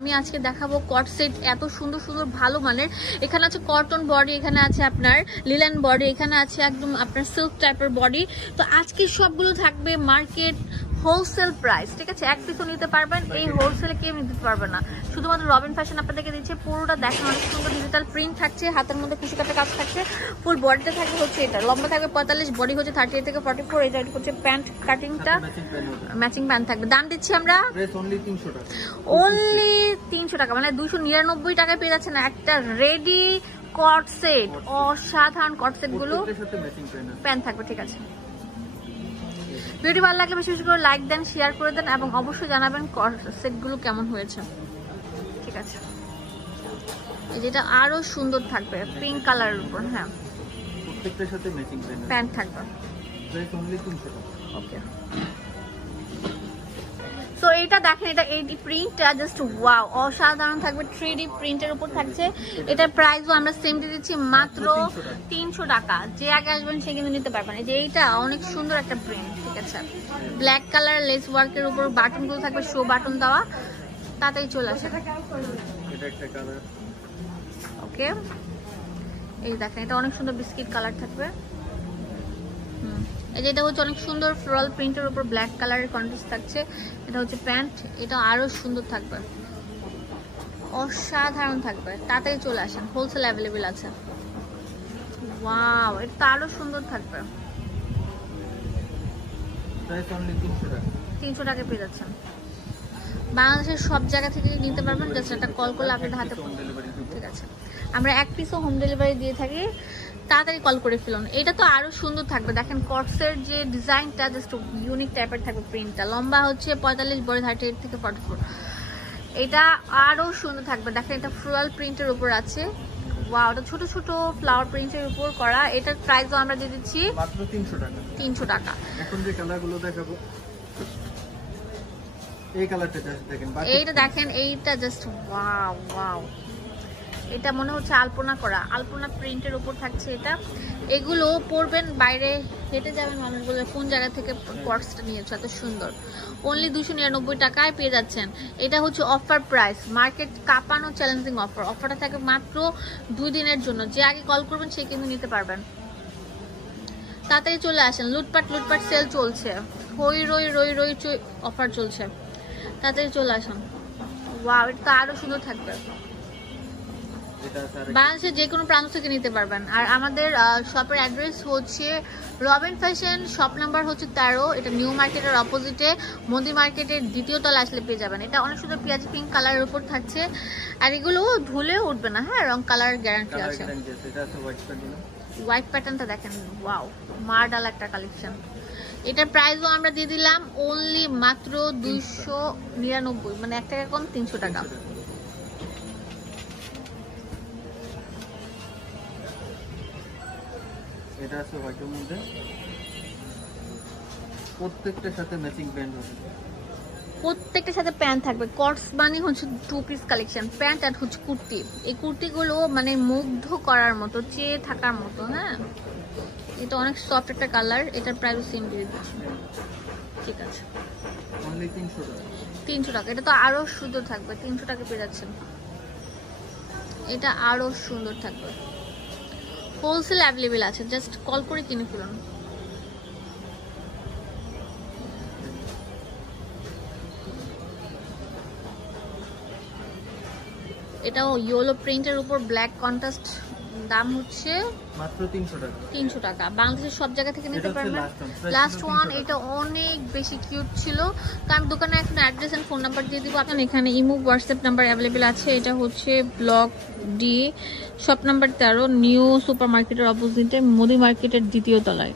আমি আজকে দেখাবো কট সেট, এত সুন্দর সুন্দর ভালো মানের। এখানে আছে কটন বডি, এখানে আছে আপনার লিলেন বডি, এখানে আছে একদম আপনার সিল্ক টাইপের বডি। তো আজকে সবগুলো থাকবে মার্কেট হোলসেল প্রাইস, ঠিক আছে? এক পিসও নিতে পারবেন, এই হোলসেলে কেউ নিতে পারবে না। শুধুমাত্র রবিন ফ্যাশন আপনাদেরকে দিচ্ছে। পুরোটা দেখেন, অনেক সুন্দর ডিজিটাল প্রিন্ট থাকছে, হাতের মধ্যে কুচি কাটা কাজ থাকছে। ফুল বডিটা থাকবে হচ্ছে এটা, লম্বা থাকবে 45, বডি হচ্ছে 38 থেকে 44। এটা হচ্ছে প্যান্ট কাটিংটা, ম্যাচিং প্যান্ট থাকবে। দাম দিচ্ছি আমরা অনলি 300 টাকা, মানে 299 টাকায় পেয়ে যাচ্ছে না একটা রেডি কট সেট। অসাধারণ কট সেট গুলো, প্যান্ট থাকবে, ঠিক আছে? ভিডিও ভালো লাগলে বেশি বেশি করে লাইক দেন, শেয়ার করে দেন এবং অবশ্যই জানাবেন সেটগুলো কেমন হয়েছে, ঠিক আছে? এই যেটা আরো সুন্দর থাকবে পিঙ্ক কালারের উপর, হ্যাঁ, প্রত্যেকটার সাথে ম্যাচিং প্যান্ট থাকবে। প্রাইস অনলি 300 টাকা। ওকে, সো এটা দেখেন, এটা এই প্রিন্টটা জাস্ট ওয়াও, অসাধারণ থাকবে। 3D প্রিন্টের উপর থাকছে। এটার প্রাইসও আমরা সেম দিয়ে দিচ্ছি মাত্র 300 টাকা। যে আগে আসবেন সে কিন্তু নিতে পারবেন। এই যে এইটা অনেক সুন্দর একটা প্রিন্ট, ঠিক আছে? ব্ল্যাক কালার লেস ওয়ার্কের উপর বাটনগুলো থাকবে, শো বাটন দেওয়া। তাতেই চলে আসে। এটা একটা কালার, ওকে। এই দেখেন, এটা অনেক সুন্দর বিস্কিট কালার থাকবে। এই যে এটা হচ্ছে অনেক সুন্দর ফ্লোরাল প্রিন্টের উপর ব্ল্যাক কালারের কন্ট্রাস্ট থাকছে। এটা হচ্ছে প্যান্ট, এটা আরো সুন্দর থাকবে, অসাধারণ থাকবে। তাড়াতাড়ি চলে আসেন, হোলসেল অ্যাভেলেবেল আছে। ওয়াও, এটা আরো সুন্দর থাকবে। প্রাইস অনলি 300 টাকা। 300 টাকা পেয়ে যাচ্ছেন। বাংলাদেশের সব জায়গা থেকে নিতে পারবেন, জাস্ট একটা কল করলে আপনাদের হাতে, ঠিক আছে? আমরা এক পিসও হোম ডেলিভারি দিয়ে থাকি, তাড়াতাড়ি কল করে ফেলুন। এটা তো আরো সুন্দর থাকবে। দেখেন কটসের যে ডিজাইনটা জাস্ট ইউনিক টাইপের থাকবে। প্রিন্টটা লম্বা হচ্ছে 45, বড় 38 থেকে 44। এটা আরো সুন্দর থাকবে। দেখেন এটা ফ্লোরাল প্রিন্টের উপর আছে। ওয়াও, এটা ছোট ছোট ফ্লাওয়ার প্রিন্টের উপর করা। এটার প্রাইসও আমরা দিয়ে দিচ্ছি মাত্র 300 টাকা। 300 টাকা। এখন যে কালারগুলো দেখাবো, এই কালারটা জাস্ট দেখেন, এইটা দেখেন, এইটা জাস্ট ওয়াও ওয়াও। এটা মনে হচ্ছে আলপনা করা, আলপনা প্রিন্টের উপর থাকছে এটা। এগুলো পরবেন, বাইরে হেঁটে যাবেন, মানুষগুলো কোন জায়গা থেকে কটসটা নিয়েছে, এত সুন্দর। অনলি 299 টাকায় পেয়ে যাচ্ছেন। এটা হচ্ছে অফার প্রাইস, মার্কেট কাঁপানো চ্যালেঞ্জিং অফার। অফারটা থাকে মাত্র 2 দিনের জন্য। যে আগে কল করবেন সে কিন্তু নিতে পারবেন। তাড়াতাড়ি চলে আসেন, লুটপাট লুটপাট সেল চলছে, হই রই রই রই অফার চলছে। তাড়াতাড়ি চলে আসেন। ওয়াও, এটা আরো সুন্দর থাকবে। বাংলাদেশের যে কোনো প্রান্ত থেকে নিতে পারবেন। আর আমাদের শপের অ্যাড্রেস হচ্ছে রবিন ফ্যাশন, শপ নাম্বার হচ্ছে 13। এটা নিউ মার্কেটের অপোজিটে, মোদি মার্কেটের 2য় তলা আসলে পেয়ে যাবেন। এটা অনেক সুন্দর পেঁয়াজি পিঙ্ক কালারের উপর থাকছে। আর এগুলো ধুলেও উঠবে না, হ্যাঁ, রং কালার গ্যারান্টি আছে। হোয়াইট প্যাটার্নটা দেখেন, ওয়াও, মার্ডাল একটা কালেকশন। এটার প্রাইসও আমরা দিয়ে দিলাম অনলি মাত্র 299, মানে 1 টাকা কম, 300 টাকা। এটা আছে হোয়াইটের মধ্যে, প্রত্যেকটার সাথে ম্যাচিং প্যান্ট হবে, প্রত্যেকটার সাথে প্যান্ট থাকবে। কটস মানে হচ্ছে 2 পিস কালেকশন, প্যান্ট আর হচ্ছে কুর্তি। এই কুর্তিগুলো মানে মুগ্ধ করার মতো, চেয়ে থাকার মতো, হ্যাঁ। এটা অনেক সফট একটা কালার। এটার প্রাইস সেম দিয়ে দিচ্ছি, ঠিক আছে? অনলি 300 টাকা। 300 টাকা। এটা তো আরো সুন্দর থাকবে, 300 টাকা পেয়ে যাচ্ছেন। এটা আরো সুন্দর থাকবে, হোলসেল অ্যাভেলেবেল আছে, জাস্ট কল করে কিনে ফেলুন। এটাও ইয়েলো প্রিন্টের উপর ব্ল্যাক কন্ট্রাস্ট, দাম হচ্ছে মাত্র 300 টাকা। 300 টাকা। বাংলাদেশের সব জায়গা থেকে নিতে পারবেন। লাস্ট ওয়ান, এটা অনেক বেশি কিউট ছিল। তো আমি দোকানে এখন অ্যাড্রেস এন্ড ফোন নাম্বার দিয়ে দিব। আপনার এখানে ইমো, হোয়াটসঅ্যাপ নাম্বার অ্যাভেলেবেল আছে। এটা হচ্ছে block D, shop number 13, new super মার্কেটের অপোজিটে, মোদি মার্কেটের 2য় তলায়।